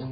A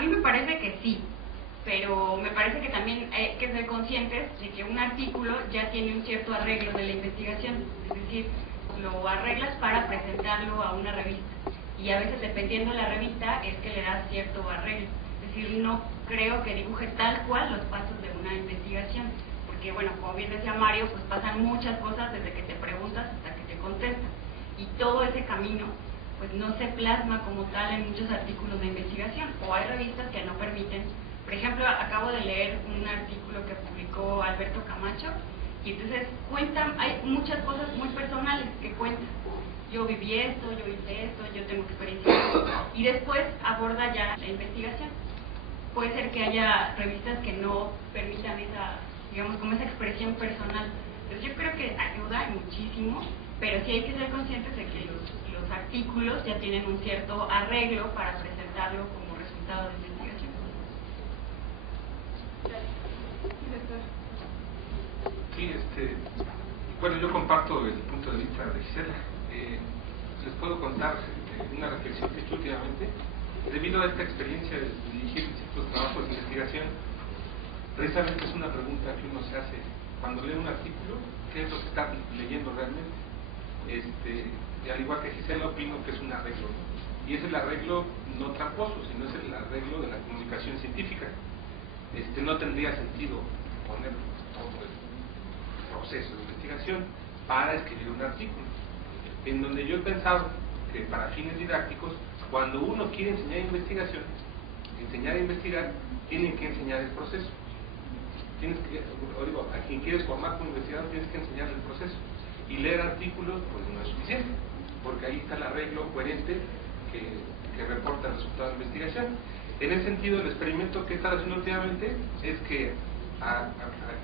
mí me parece que sí, pero me parece que también hay que ser conscientes de que un artículo ya tiene un cierto arreglo de la investigación, es decir, lo arreglas para presentarlo a una revista, y a veces dependiendo de la revista es que le das cierto arreglo, es decir, no creo que dibuje tal cual los pasos de una investigación, porque bueno, como bien decía Mario, pues pasan muchas cosas desde que te preguntas hasta que te contestan, y todo ese camino pues no se plasma como tal en muchos artículos de investigación, o hay revistas que no permiten. Por ejemplo, acabo de leer un artículo que publicó Alberto Camacho, y entonces cuentan, hay muchas cosas muy personales que cuentan. Yo viví esto, yo hice esto, yo tengo experiencia, y después aborda ya la investigación. Puede ser que haya revistas que no permitan esa, digamos, como esa expresión personal. Entonces yo creo que ayuda muchísimo, pero sí hay que ser conscientes de que los artículos ya tienen un cierto arreglo para presentarlo como resultado de investigación. Sí, bueno, yo comparto el punto de vista de Gisela. Les puedo contar una reflexión que he hecho últimamente. Debido a esta experiencia de dirigir ciertos trabajos de investigación, precisamente es una pregunta que uno se hace cuando lee un artículo: ¿qué es lo que está leyendo realmente? Y al igual que Gisela, opino que es un arreglo, y es el arreglo no tramposo, sino es el arreglo de la comunicación científica. No tendría sentido poner todo el proceso de investigación para escribir un artículo, en donde yo he pensado que para fines didácticos, cuando uno quiere enseñar a investigar, tienen que enseñar el proceso. A quien quieres formar como investigador tienes que enseñar el proceso, y leer artículos pues no es suficiente, porque ahí está el arreglo coherente que reporta el resultado de investigación. En ese sentido, el experimento que he estado haciendo últimamente es que a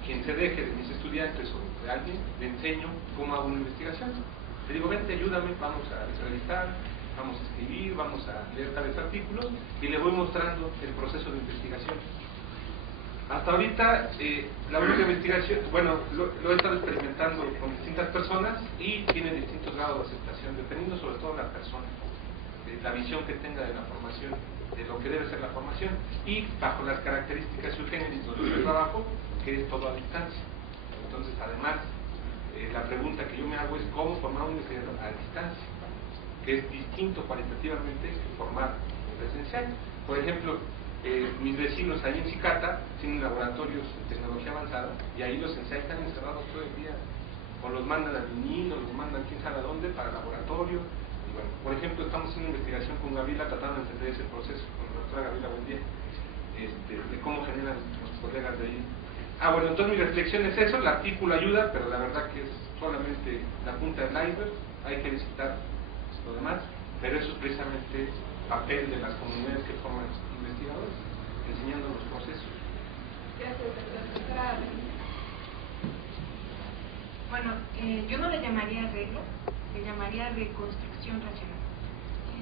quien se deje de mis estudiantes o de alguien, le enseño cómo hago una investigación. Le digo: vente, ayúdame, vamos a entrevistar, vamos a escribir, vamos a leer tales artículos, y le voy mostrando el proceso de investigación. Hasta ahorita, la única investigación, bueno, lo he estado experimentando con distintas personas y tiene distintos grados de aceptación, dependiendo sobre todo de la persona, de la visión que tenga de la formación, de lo que debe ser la formación, y bajo las características sui generis del trabajo, que es todo a distancia. Entonces, además, la pregunta que yo me hago es: ¿cómo formar un investigador a distancia? Que es distinto cualitativamente que formar presencial. Por ejemplo, mis vecinos ahí en Cicata tienen laboratorios de tecnología avanzada, y ahí los ensayos están encerrados todo el día, o los mandan a Lunín, o los mandan quién sabe a dónde para laboratorio. Y bueno, por ejemplo, estamos haciendo una investigación con Gabriela, tratando de entender ese proceso con la doctora Gabriela Buendía, de cómo generan los colegas de ahí. Bueno, entonces mi reflexión es eso: el artículo ayuda, pero la verdad que es solamente la punta del iceberg, hay que visitar lo demás, pero eso es precisamente papel de las comunidades que forman investigadores, enseñando los procesos. Gracias, doctora. Bueno, yo no le llamaría arreglo, le llamaría reconstrucción racional.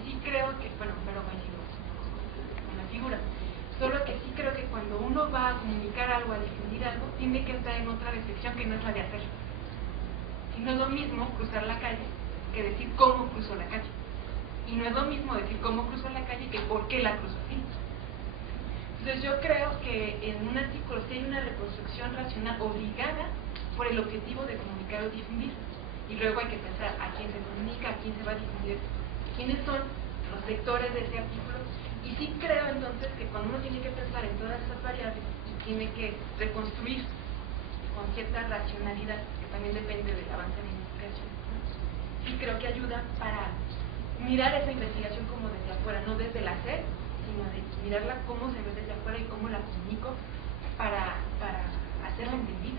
Sí creo que, bueno, pero coincido con la figura, solo que sí creo que cuando uno va a comunicar algo, a difundir algo, tiene que estar en otra reflexión que no es la de hacer. Y no es lo mismo cruzar la calle que decir cómo cruzó la calle. Y no es lo mismo decir cómo cruzó la calle que por qué la cruzó así. Entonces yo creo que en un artículo sí hay una reconstrucción racional obligada por el objetivo de comunicar o difundir. Y luego hay que pensar a quién se comunica, a quién se va a difundir, quiénes son los lectores de ese artículo. Y sí creo entonces que cuando uno tiene que pensar en todas esas variables y tiene que reconstruir con cierta racionalidad, que también depende del avance de la investigación, sí creo que ayuda para mirar esa investigación como desde afuera, no desde el hacer, sino de mirarla cómo se ve desde afuera y cómo la comunico para hacerla entendida.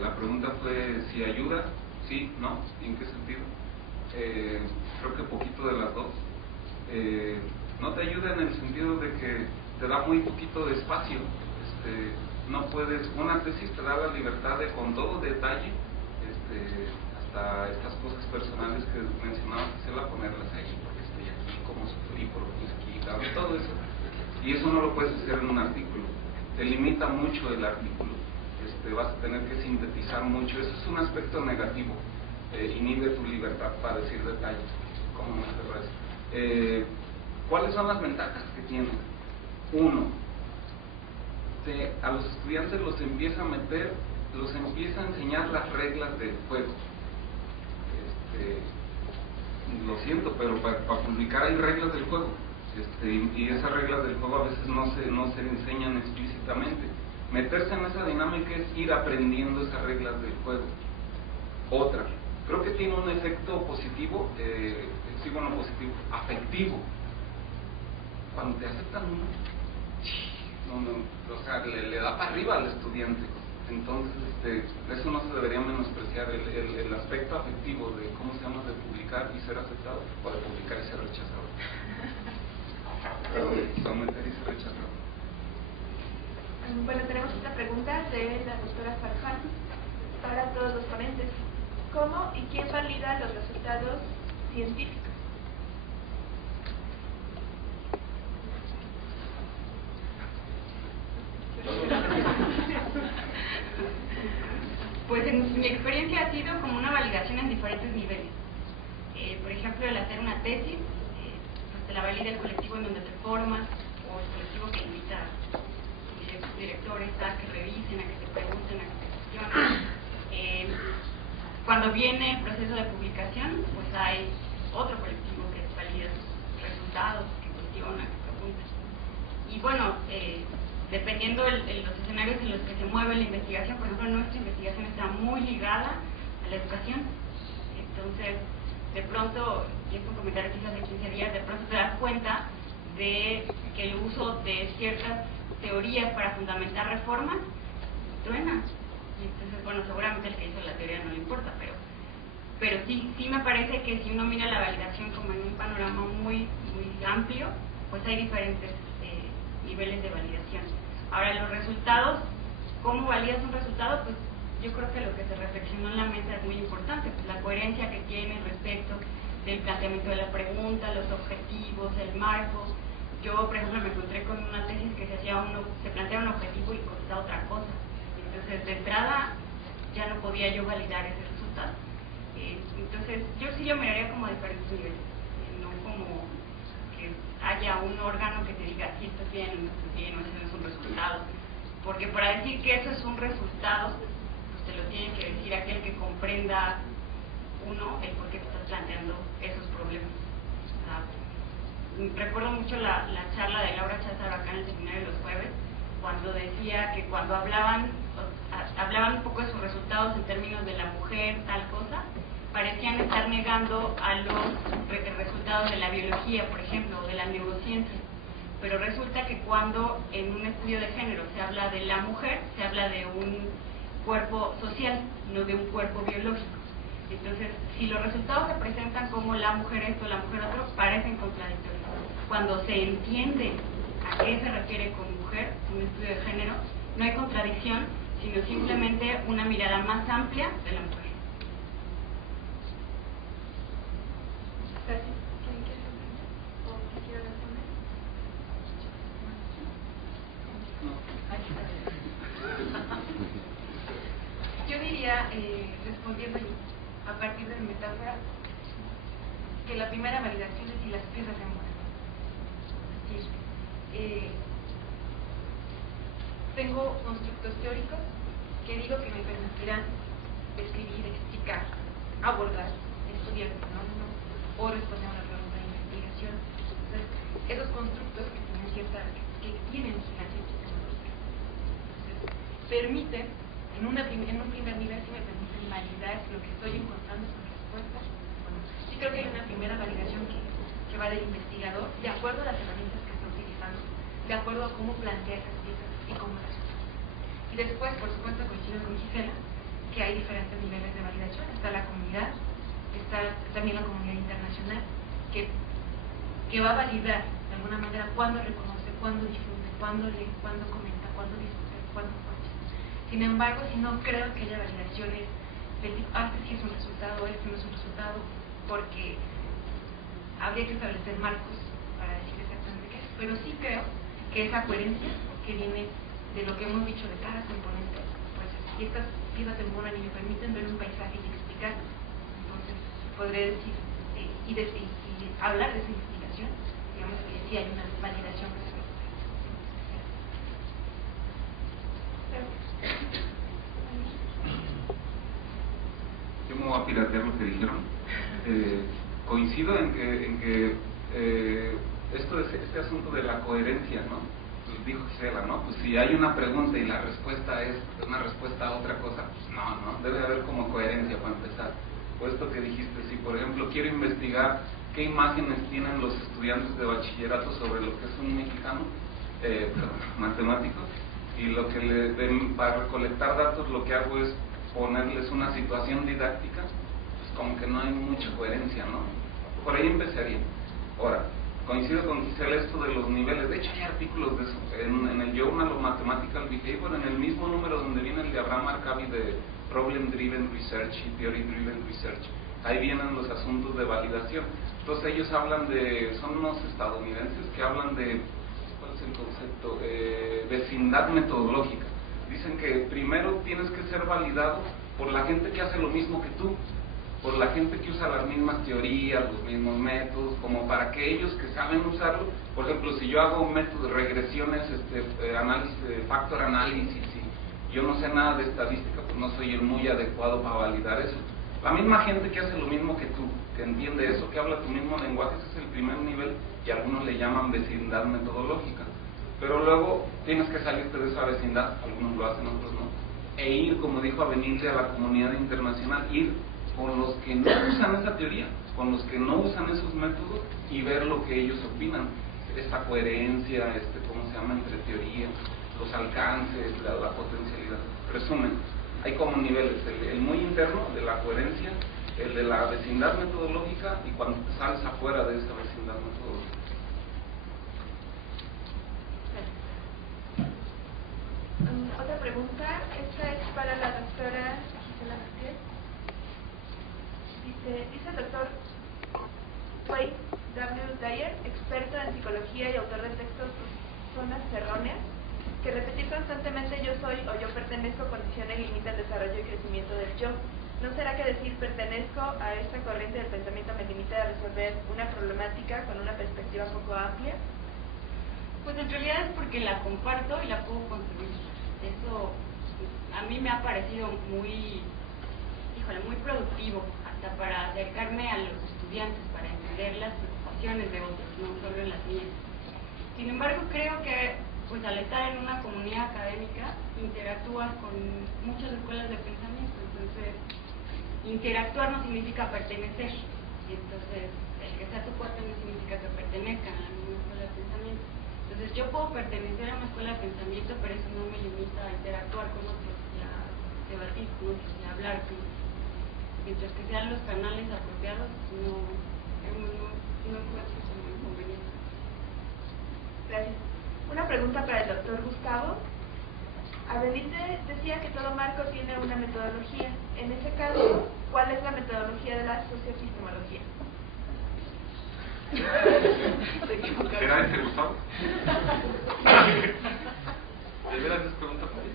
La pregunta fue si ayuda, sí, no, ¿y en qué sentido? Creo que poquito de las dos. No te ayuda en el sentido de que te da muy poquito de espacio. No puedes, una tesis te da la libertad de con todo detalle, hasta estas cosas personales que mencionaba, quisiera ponerlas ahí, porque estoy aquí, como sufrí por aquí, todo eso. Y eso no lo puedes hacer en un artículo, te limita mucho el artículo, vas a tener que sintetizar mucho, eso es un aspecto negativo, inhibe tu libertad para decir detalles, como ¿cuáles son las ventajas que tiene? Uno, a los estudiantes los empieza a meter, los empieza a enseñar las reglas del juego. Lo siento, pero para publicar hay reglas del juego, y esas reglas del juego a veces no se enseñan explícitamente. Meterse en esa dinámica es ir aprendiendo esas reglas del juego. Otra, creo que tiene un efecto positivo, positivo, afectivo. Cuando te aceptan uno, o sea, le da para arriba al estudiante. Entonces, eso no se debería menospreciar, el aspecto afectivo de cómo se llama, de publicar y ser aceptado, o de publicar y ser rechazado. Someter y ser rechazado. Bueno, tenemos esta pregunta de la doctora Farfán para todos los ponentes. ¿Cómo y quién valida los resultados científicos? Pues en mi experiencia ha sido como una validación en diferentes niveles. Por ejemplo, el hacer una tesis, pues te la valida el colectivo en donde te formas, o el colectivo que invita a sus directores a que revisen, a que te pregunten, a que te cuestionen. Cuando viene el proceso de publicación, pues hay otro colectivo que valida sus resultados, que cuestiona, que pregunta. Y bueno, dependiendo de los escenarios en los que se mueve la investigación, por ejemplo, nuestra investigación está muy ligada a la educación. Entonces, de pronto, y es un comentario que hice hace 15 días, de pronto te das cuenta de que el uso de ciertas teorías para fundamentar reformas truena. Y entonces, bueno, seguramente el que hizo la teoría no le importa, pero sí me parece que si uno mira la validación como en un panorama muy amplio, pues hay diferentes niveles de validación. Ahora, los resultados, ¿cómo validas un resultado? Pues yo creo que lo que se reflexionó en la mesa es muy importante, pues la coherencia que tiene respecto del planteamiento de la pregunta, los objetivos, el marco. Yo, por ejemplo, me encontré con una tesis que se planteaba un objetivo y contestaba otra cosa. Entonces, de entrada, ya no podía yo validar ese resultado. Entonces, yo sí lo miraría como a diferentes niveles, no como que haya un órgano que te diga si estás bien o ese no es un resultado. Porque para decir que eso es un resultado, pues te lo tiene que decir aquel que comprenda el por qué te estás planteando esos problemas. Recuerdo mucho la charla de Laura Cházaro acá en el seminario de los jueves, cuando decía que cuando hablaban un poco de sus resultados en términos de la mujer, tal cosa, parecían estar negando a los resultados de la biología, por ejemplo, o de la neurociencia. Pero resulta que cuando en un estudio de género se habla de la mujer, se habla de un cuerpo social, no de un cuerpo biológico. Entonces, si los resultados se presentan como la mujer esto, la mujer otro, parecen contradictorios. Cuando se entiende a qué se refiere con mujer, un estudio de género, no hay contradicción, sino simplemente una mirada más amplia de la mujer. Gracias. ¿Quién quiere responder? ¿O quién quiere responder? Yo diría, respondiendo a partir de mi metáfora, que la primera validación es si las piezas se mueven. Tengo constructos teóricos que digo que me permitirán describir, explicar, abordar, estudiar el fenómeno o responder a una pregunta de investigación. Entonces, esos constructos que tienen vigilancia epistemológica, entonces, permiten, en un primer nivel, sí me va del investigador de acuerdo a las herramientas que está utilizando, de acuerdo a cómo plantea esas piezas y cómo las usa. Y después, por supuesto, coincido con Gisela, que hay diferentes niveles de validación. Está la comunidad, está también la comunidad internacional, que va a validar de alguna manera cuándo reconoce, cuándo difunde, cuándo lee, cuándo comenta, cuándo discute, cuándo juega. Sin embargo, si no creo que haya validaciones del tipo, este sí es un resultado, este no es un resultado, porque habría que establecer marcos para decir exactamente qué es. Pero sí creo que esa coherencia que viene de lo que hemos dicho de cada componente, pues si estas piezas se mueven y me permiten ver un paisaje y explicar, entonces podré decir y hablar de esa investigación, digamos que sí hay una validación que se puede hacer. Yo me voy a piratear lo que dijeron. Coincido en que este asunto de la coherencia, ¿no? Pues dijo Gisela, ¿no? Pues si hay una pregunta y la respuesta es una respuesta a otra cosa, pues no, debe haber como coherencia para empezar. Por esto que dijiste, si por ejemplo quiero investigar qué imágenes tienen los estudiantes de bachillerato sobre lo que es un mexicano, matemático, y lo que para recolectar datos lo que hago es ponerles una situación didáctica, pues como que no hay mucha coherencia, ¿no? Por ahí empezaría. Ahora, coincido con Gisela esto de los niveles, de hecho hay artículos de eso, en el Journal of Mathematical Behavior, en el mismo número donde viene el de Abraham Arkaby de Problem Driven Research y Theory Driven Research, ahí vienen los asuntos de validación. Entonces ellos hablan son unos estadounidenses que hablan de, ¿cuál es el concepto? Vecindad metodológica. Dicen que primero tienes que ser validado por la gente que hace lo mismo que tú, por la gente que usa las mismas teorías, los mismos métodos, como para que ellos que saben usarlo, por ejemplo, si yo hago métodos, regresiones, análisis, factor análisis, y yo no sé nada de estadística, pues no soy el muy adecuado para validar eso. La misma gente que hace lo mismo que tú, que entiende eso, que habla tu mismo lenguaje, ese es el primer nivel, y algunos le llaman vecindad metodológica. Pero luego tienes que salirte de esa vecindad, algunos lo hacen, otros no, e ir, como dijo, a venirle a la comunidad internacional, ir con los que no usan esa teoría, con los que no usan esos métodos y ver lo que ellos opinan, esta coherencia, ¿cómo se llama?, entre teoría, los alcances, la potencialidad. Resumen, hay como niveles, el muy interno de la coherencia, el de la vecindad metodológica y cuando te sales afuera de esa vecindad metodológica. Otra pregunta, esta es para la doctora Gisela Martínez. Dice el doctor Wade W. Dyer, experto en psicología y autor de textos Zonas Erróneas, que repetir constantemente yo soy o yo pertenezco condiciona y limita el desarrollo y crecimiento del yo. ¿No será que decir pertenezco a esta corriente del pensamiento me limita a resolver una problemática con una perspectiva poco amplia? Pues en realidad es porque la comparto y la puedo construir. Eso a mí me ha parecido muy productivo, hasta para acercarme a los estudiantes, para entender las preocupaciones de otros, no solo las mías. Sin embargo, creo que pues al estar en una comunidad académica interactúas con muchas escuelas de pensamiento, entonces interactuar no significa pertenecer, y entonces el que sea tu cuate no significa que pertenezcan a la misma escuela de pensamiento. Entonces yo puedo pertenecer a una escuela de pensamiento, pero eso no me limita a interactuar con otros y a debatir con otros y a hablar con otros. Mientras que sean los canales apropiados, no encuentro como inconveniente. Gracias. Una pregunta para el doctor Gustavo. Adelinde decía que todo marco tiene una metodología. En ese caso, ¿cuál es la metodología de la socioepistemología? ¿Será ese Gustavo? ¿De veras es pregunta para mí?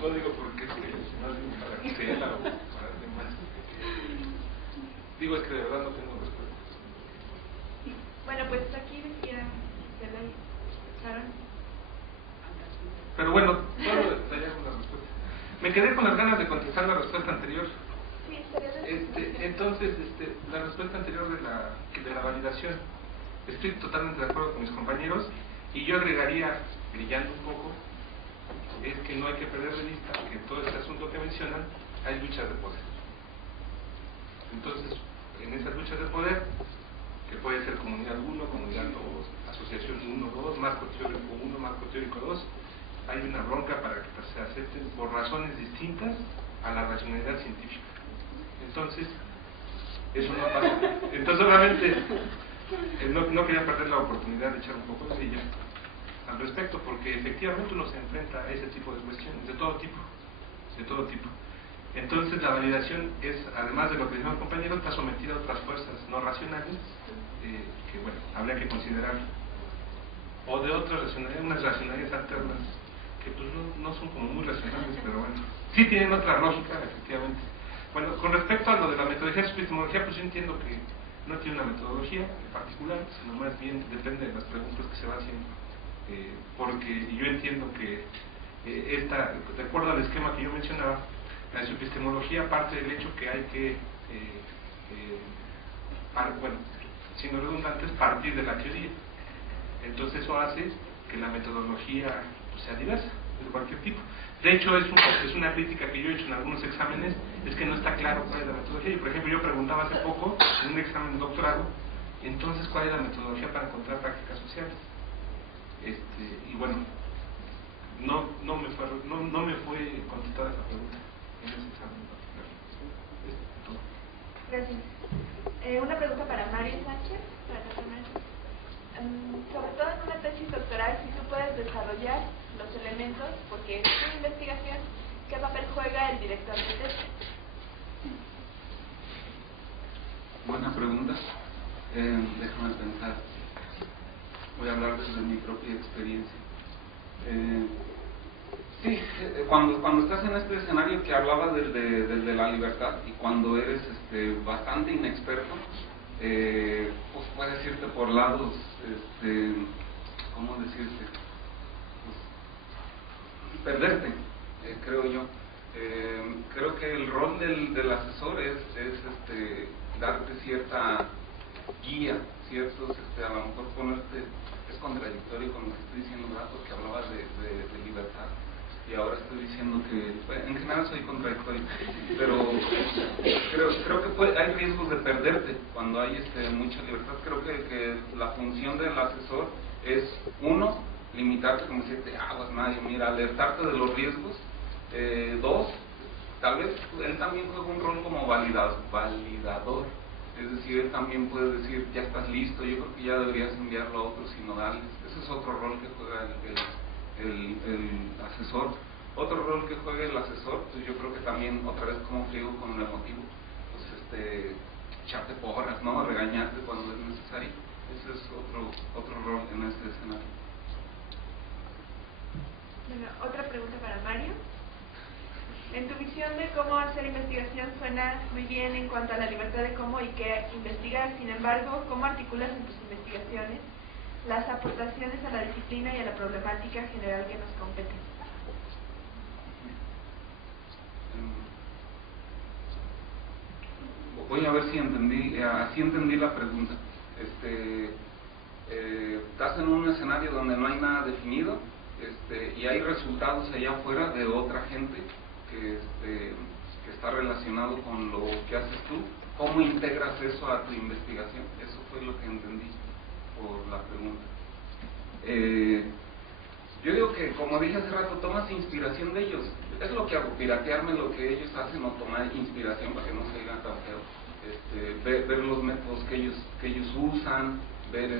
No digo porque es que más bien para Gisela o para alguien más. Digo, es que de verdad no tengo respuesta. Bueno, pues aquí decía Gisela y Sharon. Pero bueno, puedo detallar una respuesta. Me quedé con las ganas de contestar la respuesta anterior. Sí, estaría Entonces, la respuesta anterior de la validación, estoy totalmente de acuerdo con mis compañeros y yo agregaría, brillando un poco, es que no hay que perder de vista que en todo este asunto que mencionan hay luchas de poder. Entonces, en esas luchas de poder, que puede ser comunidad 1, comunidad 2, asociación 1, 2, marco teórico 1, marco teórico 2, hay una bronca para que se acepten por razones distintas a la racionalidad científica. Entonces, eso no pasa. Entonces, obviamente, no quería perder la oportunidad de echar un poco de silla al respecto, porque efectivamente uno se enfrenta a ese tipo de cuestiones, de todo tipo. Entonces, la validación es, además de lo que dijeron los compañeros, está sometida a otras fuerzas no racionales, que, bueno, habría que considerar, o de otras racionalidades, unas racionalidades alternas, que pues no son como muy racionales, pero bueno, sí tienen otra lógica, efectivamente. Bueno, con respecto a lo de la metodología de su epistemología, pues yo entiendo que no tiene una metodología en particular, sino más bien depende de las preguntas que se va haciendo, porque yo entiendo que de acuerdo al esquema que yo mencionaba, la epistemología parte del hecho que hay que, bueno, siendo redundantes, partir de la teoría. Entonces eso hace que la metodología pues, sea diversa, de cualquier tipo. De hecho, es una crítica que yo he hecho en algunos exámenes, es que no está claro cuál es la metodología. Y, por ejemplo, yo preguntaba hace poco en un examen de doctorado, entonces, ¿cuál es la metodología para encontrar prácticas sociales? Y bueno, no me fue contestada esa pregunta en ese examen. Gracias. Una pregunta para Mario Sánchez. Sobre todo en una tesis doctoral, si tú puedes desarrollar los elementos, porque es una investigación, ¿qué papel juega el director de tesis? Buena pregunta. Déjame pensar. Voy a hablar desde mi propia experiencia. Sí, cuando estás en este escenario que hablaba del de la libertad, y cuando eres bastante inexperto, pues puedes irte por lados, ¿cómo decirte? Pues, perderte, creo yo. Creo que el rol del asesor es darte cierta guía, ciertos, a lo mejor ponerte, es contradictorio con lo que estoy diciendo, ¿verdad? Porque hablaba de libertad. Y ahora estoy diciendo que, en general soy contradictorio, pero creo que hay riesgos de perderte cuando hay mucha libertad. Creo que la función del asesor es, uno, limitarte, como decirte, aguas nadie, mira, alertarte de los riesgos. Dos, tal vez él también juega un rol como validador, es decir, él también puede decir, ya estás listo, yo creo que ya deberías enviarlo a otros sinodales. Ese es otro rol que juega el asesor. Otro rol que juega el asesor, pues yo creo que también, otra vez como friego con lo emotivo, pues echarte porras, ¿no? Regañarte cuando es necesario. Ese es otro rol en este escenario. Bueno, otra pregunta para Mario. En tu visión de cómo hacer investigación suena muy bien en cuanto a la libertad de cómo y qué investigar. Sin embargo, ¿cómo articulas en tus investigaciones las aportaciones a la disciplina y a la problemática general que nos competen? Voy a ver si así entendí la pregunta. Estás en un escenario donde no hay nada definido, y hay resultados allá afuera de otra gente que está relacionado con lo que haces tú. ¿Cómo integras eso a tu investigación? Eso fue lo que entendí por la pregunta. Yo digo que, como dije hace rato, tomas inspiración de ellos. Es lo que hago, piratearme lo que ellos hacen o tomar inspiración para que no se digan tan feo. Ver los métodos que ellos usan, ver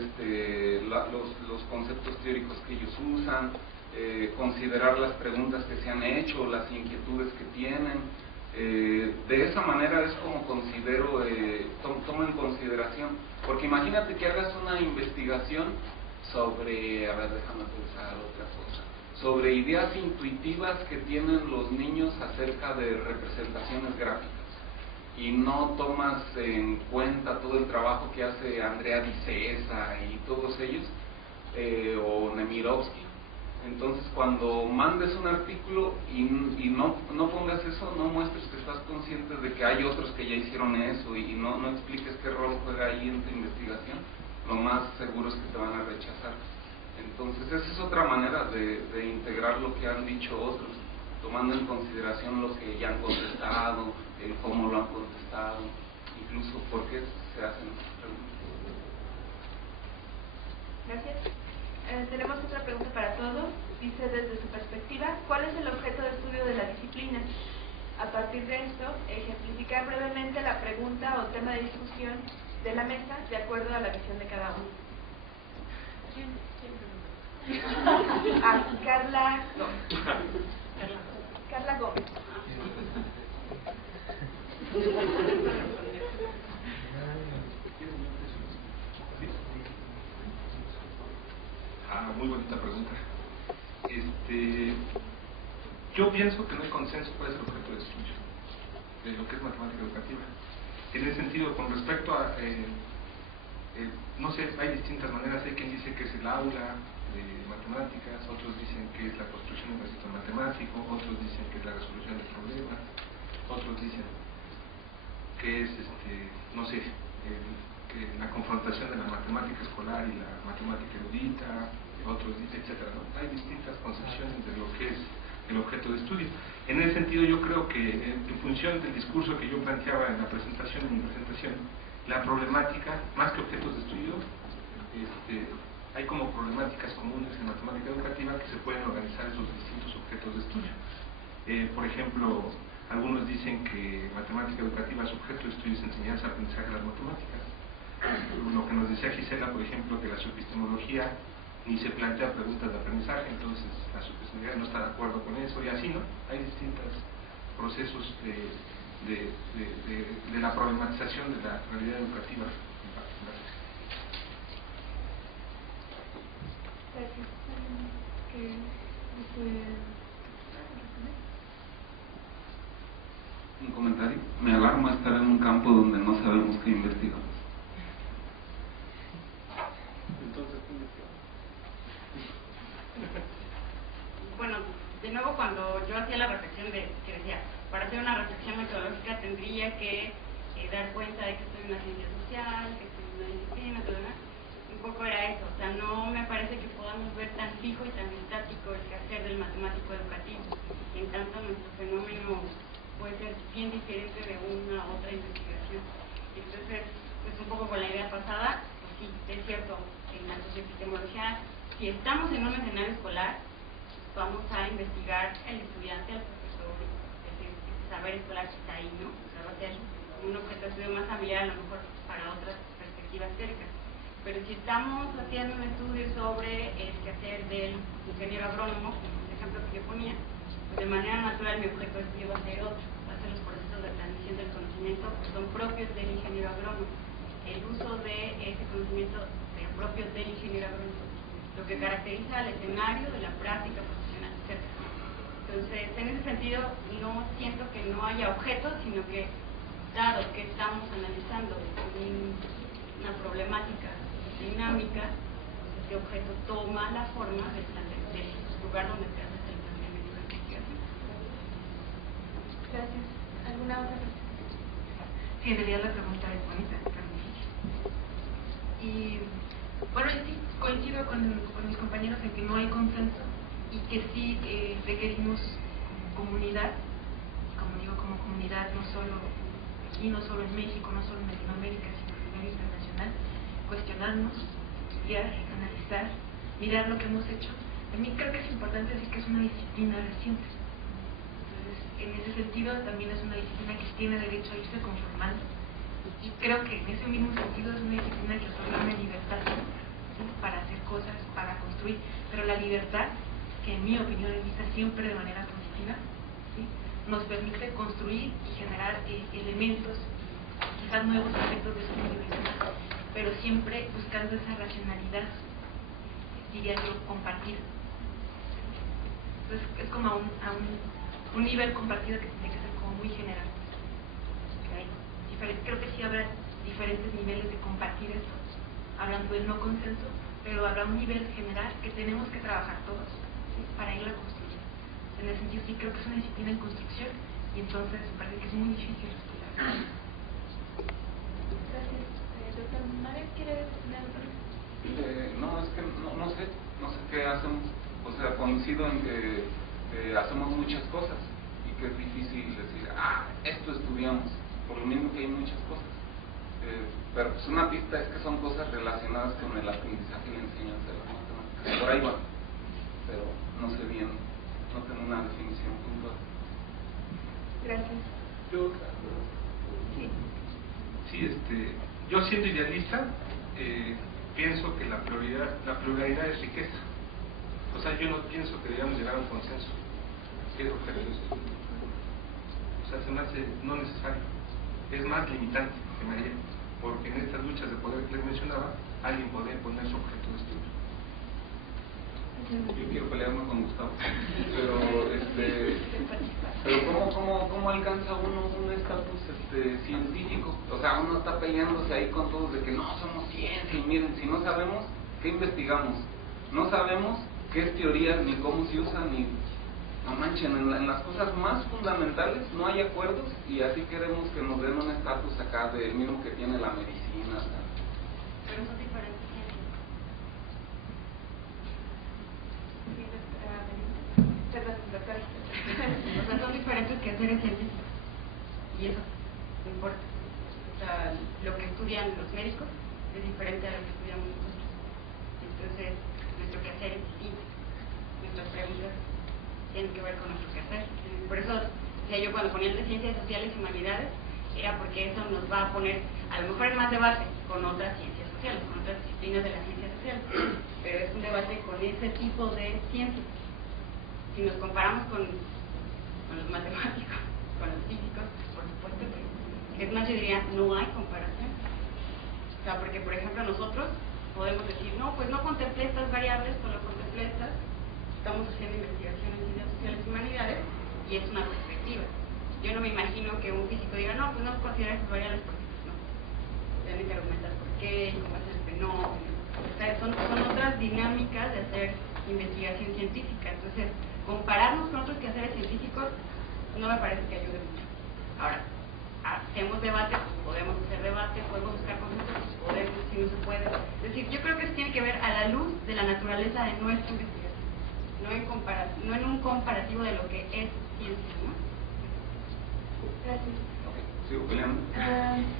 los conceptos teóricos que ellos usan, considerar las preguntas que se han hecho, las inquietudes que tienen. De esa manera es como considero, tomo en consideración, porque imagínate que hagas una investigación sobre, déjame pensar otra cosa, sobre ideas intuitivas que tienen los niños acerca de representaciones gráficas, y no tomas en cuenta todo el trabajo que hace Andrea Di Cesa y todos ellos, o Nemirovsky. Entonces, cuando mandes un artículo y no pongas eso, no muestres que estás consciente de que hay otros que ya hicieron eso, y no expliques qué rol juega ahí en tu investigación, lo más seguro es que te van a rechazar. Entonces, esa es otra manera de integrar lo que han dicho otros, tomando en consideración lo que ya han contestado, el cómo lo han contestado, incluso por qué se hacen estas preguntas. Gracias. Tenemos otra pregunta para todos. Dice, desde su perspectiva, ¿cuál es el objeto de estudio de la disciplina? A partir de esto, ejemplificar brevemente la pregunta o tema de discusión de la mesa de acuerdo a la visión de cada uno. A Carla Gómez. Carla Gómez. Muy bonita pregunta. Yo pienso que no hay consenso cuál es el objeto de estudio de lo que es matemática educativa. En ese sentido, con respecto a, no sé, hay distintas maneras. Hay quien dice que es el aula de matemáticas, otros dicen que es la construcción de un sistema matemático, otros dicen que es la resolución de problemas, otros dicen que es, no sé, que la confrontación de la matemática escolar y la matemática erudita, otros dicen, etcétera, ¿no? Hay distintas concepciones de lo que es el objeto de estudio. En ese sentido, yo creo que en función del discurso que yo planteaba en la presentación, la problemática, más que objetos de estudio, hay como problemáticas comunes en matemática educativa que se pueden organizar esos distintos objetos de estudio. Por ejemplo, algunos dicen que matemática educativa, su objeto de estudio es enseñanza, aprendizaje de las matemáticas. Lo que nos decía Gisela, por ejemplo, que la subepistemología ni se plantea preguntas de aprendizaje, entonces la subepistemología no está de acuerdo con eso, y así, ¿no? Hay distintos procesos de la problematización de la realidad educativa en particular. Un comentario. Me alarma estar en un campo donde no sabemos qué investigar. Entonces, ¿qué investigamos? Bueno, de nuevo, cuando yo hacía la reflexión que decía, para hacer una reflexión metodológica tendría que dar cuenta de que estoy en una ciencia social, que estoy en una disciplina, todo demás. Un poco era eso, o sea, no me parece que podamos ver tan fijo y tan estático el quehacer del matemático educativo. En tanto, nuestro fenómeno puede ser bien diferente de una u otra investigación. Entonces, pues un poco con la idea pasada, pues sí, es cierto, en la socioepistemología, si estamos en un escenario escolar, vamos a investigar el estudiante, al profesor, ese saber escolar que está ahí, ¿no? O sea, va a ser un objeto de estudio más familiar, a lo mejor para otras perspectivas cercas. Pero si estamos haciendo un estudio sobre el quehacer del ingeniero agrónomo, como el ejemplo que yo ponía, pues de manera natural mi objeto de estudio va a ser otro, va a ser los procesos de transmisión del conocimiento que son propios del ingeniero agrónomo, el uso de ese conocimiento propio del ingeniero agrónomo, lo que caracteriza al escenario de la práctica profesional, etc. Entonces, en ese sentido, no siento que no haya objetos, sino que, dado que estamos analizando una problemática dinámica, pues este objeto toma la forma del lugar donde se hace el planteamiento de investigación. Gracias. ¿Alguna otra pregunta? Sí, en realidad la pregunta es bonita, pero difícil. Y bueno, yo sí coincido con mis compañeros en que no hay consenso y que sí requerimos como comunidad, como digo, como comunidad, no solo aquí, no solo en México, no solo en Latinoamérica, sino a nivel internacional, cuestionarnos, estudiar, analizar, mirar lo que hemos hecho. También creo que es importante decir que es una disciplina reciente. Entonces, en ese sentido, también es una disciplina que tiene derecho a irse conformando. Y creo que en ese mismo sentido es una disciplina que otorga una libertad, ¿sí?, para hacer cosas, para construir. Pero la libertad, que en mi opinión es vista siempre de manera positiva, ¿sí?, nos permite construir y generar elementos, quizás nuevos aspectos de estudio, pero siempre buscando esa racionalidad, diría yo, compartida. Entonces es como a un nivel compartido que tiene que ser como muy general. Creo que sí habrá diferentes niveles de compartir esto, hablando del no consenso, pero habrá un nivel general que tenemos que trabajar todos, ¿sí?, para irla construyendo. En ese sentido sí creo que es una disciplina en construcción y entonces me parece que es muy difícil estudiar. Gracias. Doctor Mario, ¿quiere decir algo? No, es que no sé qué hacemos. O sea, coincido en que hacemos muchas cosas y que es difícil decir, esto estudiamos, por lo mismo que hay muchas cosas. Pero pues una pista es que son cosas relacionadas con el aprendizaje y la enseñanza de las matemáticas. Por ahí va, pero no sé bien, no tengo una definición puntual. Gracias. Yo, yo siendo idealista, pienso que la pluralidad es riqueza. O sea, yo no pienso que debamos llegar a un consenso. Quiero que o sea, se me hace no necesario. Es más limitante que María, porque en estas luchas de poder que les mencionaba, alguien podría poner su objeto de estudio. Yo quiero pelearme con Gustavo, pero ¿cómo alcanza uno un estatus científico? O sea, uno está peleándose ahí con todos de que no somos ciencia, y miren, si no sabemos qué investigamos, no sabemos qué es teoría, ni cómo se usa, ni... No manchen, en las cosas más fundamentales no hay acuerdos y así queremos que nos den un estatus acá del mismo que tiene la medicina. Pero son diferentes ciencias. Perdón, doctora. O sea, son diferentes quehaceres científicos. Y eso no importa. O sea, lo que estudian los médicos es diferente a lo que estudiamos nosotros. Entonces, nuestro quehacer es distinto. Nuestras preguntas tienen que ver con nuestro quehacer. Por eso, o sea, yo cuando ponía el de ciencias sociales y humanidades, era porque eso nos va a poner, a lo mejor en más debate con otras ciencias sociales, con otras disciplinas de las ciencias sociales, pero es un debate con ese tipo de ciencias. Si nos comparamos con los matemáticos, con los físicos, por supuesto que es más, yo diría, no hay comparación. O sea, porque por ejemplo nosotros podemos decir, no, pues no contemplé estas variables, solo contemplé estas. Estamos haciendo investigación en ciencias sociales y humanidades y es una perspectiva. Yo no me imagino que un físico diga, no, pues no considera estas variables porque pues no. Tienen que argumentar por qué, cómo hacer el fenómeno. O sea, son otras dinámicas de hacer investigación científica. Entonces, compararnos con otros quehaceres científicos no me parece que ayude mucho. Ahora, hacemos debate, pues podemos hacer debate, podemos buscar consensos, pues podemos, si no se puede. Es decir, yo creo que eso tiene que ver a la luz de la naturaleza de nuestra investigación. No en un comparativo de lo que es ciencia, ¿no? Gracias. ¿Sigo peleando?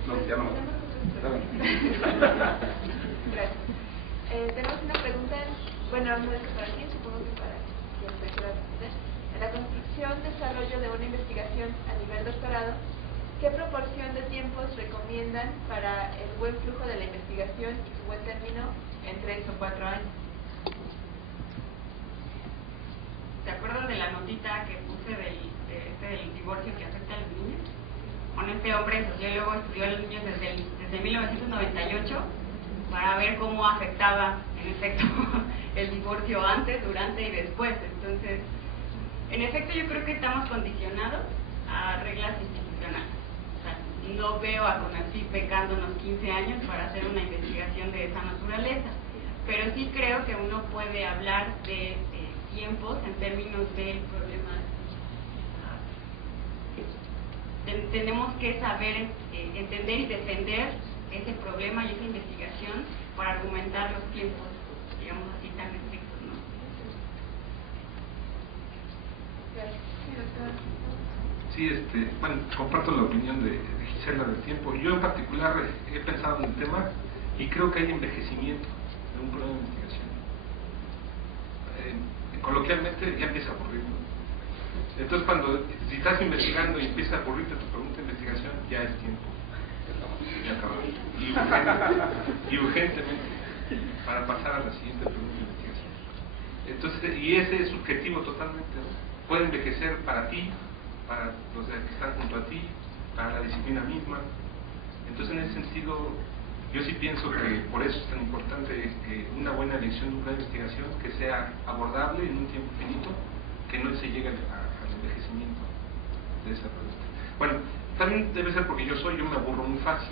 No, ya no. Gracias. Tenemos una pregunta, bueno, no es para ti, supongo que para quien me quiera responder. En la construcción, desarrollo de una investigación a nivel doctorado, ¿qué proporción de tiempos recomiendan para el buen flujo de la investigación y su buen término en 3 o 4 años? ¿Se acuerdan de la notita que puse del divorcio que afecta a los niños? Bueno, este hombre sociólogo estudió a los niños desde 1998 para ver cómo afectaba, en efecto, el divorcio antes, durante y después. Entonces, en efecto, yo creo que estamos condicionados a reglas institucionales. O sea, no veo a CONACYT becándonos 15 años para hacer una investigación de esa naturaleza, pero sí creo que uno puede hablar de tiempos en términos del problema. Tenemos que saber entender y defender ese problema y esa investigación para argumentar los tiempos, digamos así, tan estrictos, ¿no? Sí, bueno, comparto la opinión de Gisela del tiempo. Yo en particular he pensado en el tema y creo que hay envejecimiento de un problema de investigación. Coloquialmente ya empieza a aburrir, ¿no? Entonces si estás investigando y empieza a aburrirte tu pregunta de investigación, ya es tiempo. Ya acabó. Y urgentemente para pasar a la siguiente pregunta de investigación. Entonces, y ese es subjetivo totalmente, ¿no? Puede envejecer para ti, para los que están junto a ti, para la disciplina misma. Entonces, en ese sentido, yo sí pienso que por eso es tan importante que una buena elección de un plan de investigación que sea abordable en un tiempo finito, que no se llegue al envejecimiento de esa pregunta. Bueno, también debe ser porque yo me aburro muy fácil.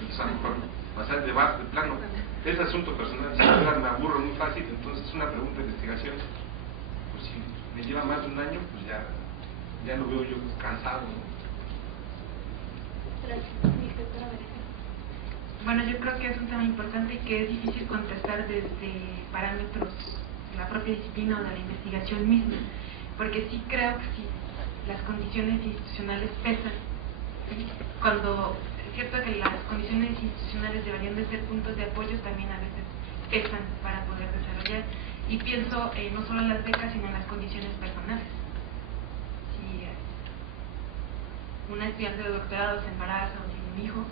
Entonces, a lo mejor pasar el debate de plano, es asunto personal, si me aburro muy fácil, entonces una pregunta de investigación, pues si me lleva más de un año, pues ya lo veo yo cansado, ¿no? Bueno, yo creo que es un tema importante y que es difícil contestar desde parámetros de la propia disciplina o de la investigación misma, porque sí creo que sí, las condiciones institucionales pesan Cuando es cierto que las condiciones institucionales deberían de ser puntos de apoyo, también a veces pesan para poder desarrollar. Y pienso no solo en las becas, sino en las condiciones personales. Si una estudiante de doctorado se embaraza o tiene un hijo,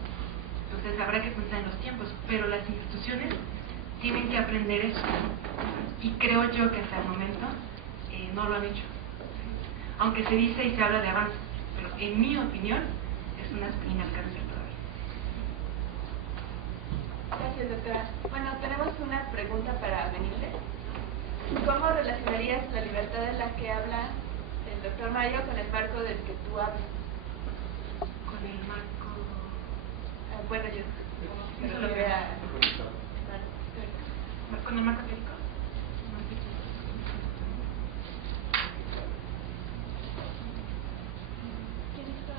entonces habrá que pensar en los tiempos, pero las instituciones tienen que aprender eso, y creo yo que hasta el momento no lo han hecho, aunque se dice y se habla de avances, pero en mi opinión es una inalcanzable todavía. Gracias, doctora. Bueno, tenemos una pregunta para Benítez. ¿Cómo relacionarías la libertad de la que habla el doctor Mario con el marco del que tú hablas? Con el marco... Bueno, yo me Eso lo refiero a... ¿Con el marco teórico? ¿Quién está?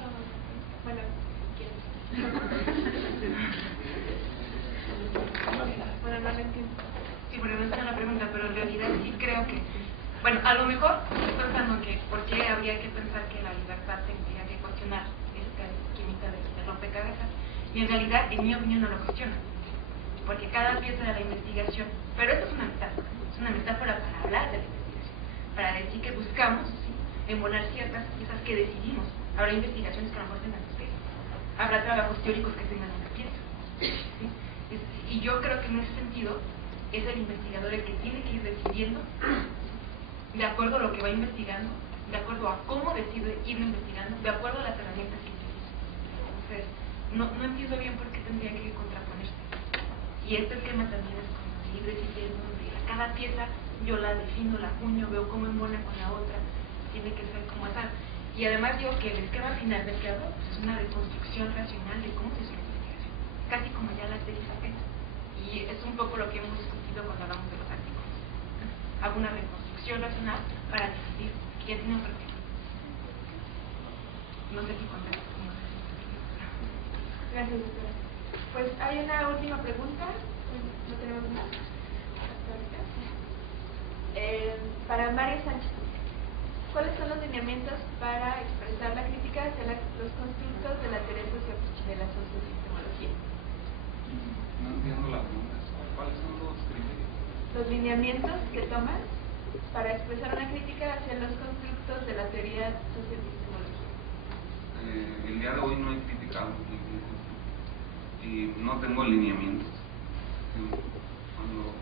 Bueno, ¿quién? Bueno, no lo entiendo. Sí, porque no está la pregunta, pero en realidad sí creo que, bueno, a lo mejor estoy pensando que por qué habría que pensar que la libertad tendría que cuestionar esta química de rompecabezas, y en realidad, en mi opinión, no lo cuestiona, porque cada pieza de la investigación, pero esto es una metáfora para hablar de la investigación, para decir que buscamos, ¿sí?, embonar ciertas piezas que decidimos. Habrá investigaciones que a lo mejor tengan dos piezas, habrá trabajos teóricos que tengan una pieza, ¿sí? Y yo creo que en ese sentido es el investigador el que tiene que ir decidiendo de acuerdo a lo que va investigando, de acuerdo a cómo decide ir investigando, de acuerdo a las herramientas que utiliza. Entonces, no entiendo bien por qué tendría que contraponerse. Y este esquema también es como ir decidiendo donde a cada pieza yo la defino, la acuño, veo cómo embona con la otra, tiene que ser como esa. Y además digo que el esquema final del que hablo pues, es una reconstrucción racional de cómo se hizo la investigación, casi como ya la tesis apenas. Y es un poco lo que hemos discutido cuando hablamos de los artículos. Hago una reconstrucción racional para decidir que ya tiene un perfil. No sé si contesto. Gracias, doctora. Pues hay una última pregunta. No tenemos más hasta ahorita. Para Mario Sánchez. ¿Cuáles son los lineamientos para expresar la crítica hacia los constructos de la teoría de la socioepistemología? No entiendo la pregunta. ¿Cuáles son los criterios? Los lineamientos que toman para expresar una crítica hacia los constructos de la teoría socioepistemología. El día de hoy no he criticado y no tengo lineamientos. Cuando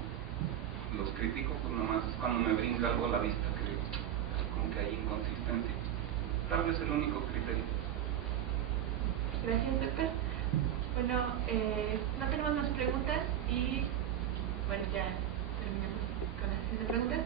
los critico, pues nada más cuando me brinca algo a la vista, creo como que hay inconsistencia. Tal vez el único criterio. Gracias, doctor. Bueno, no tenemos más preguntas y bueno, ya terminamos con las 6 preguntas.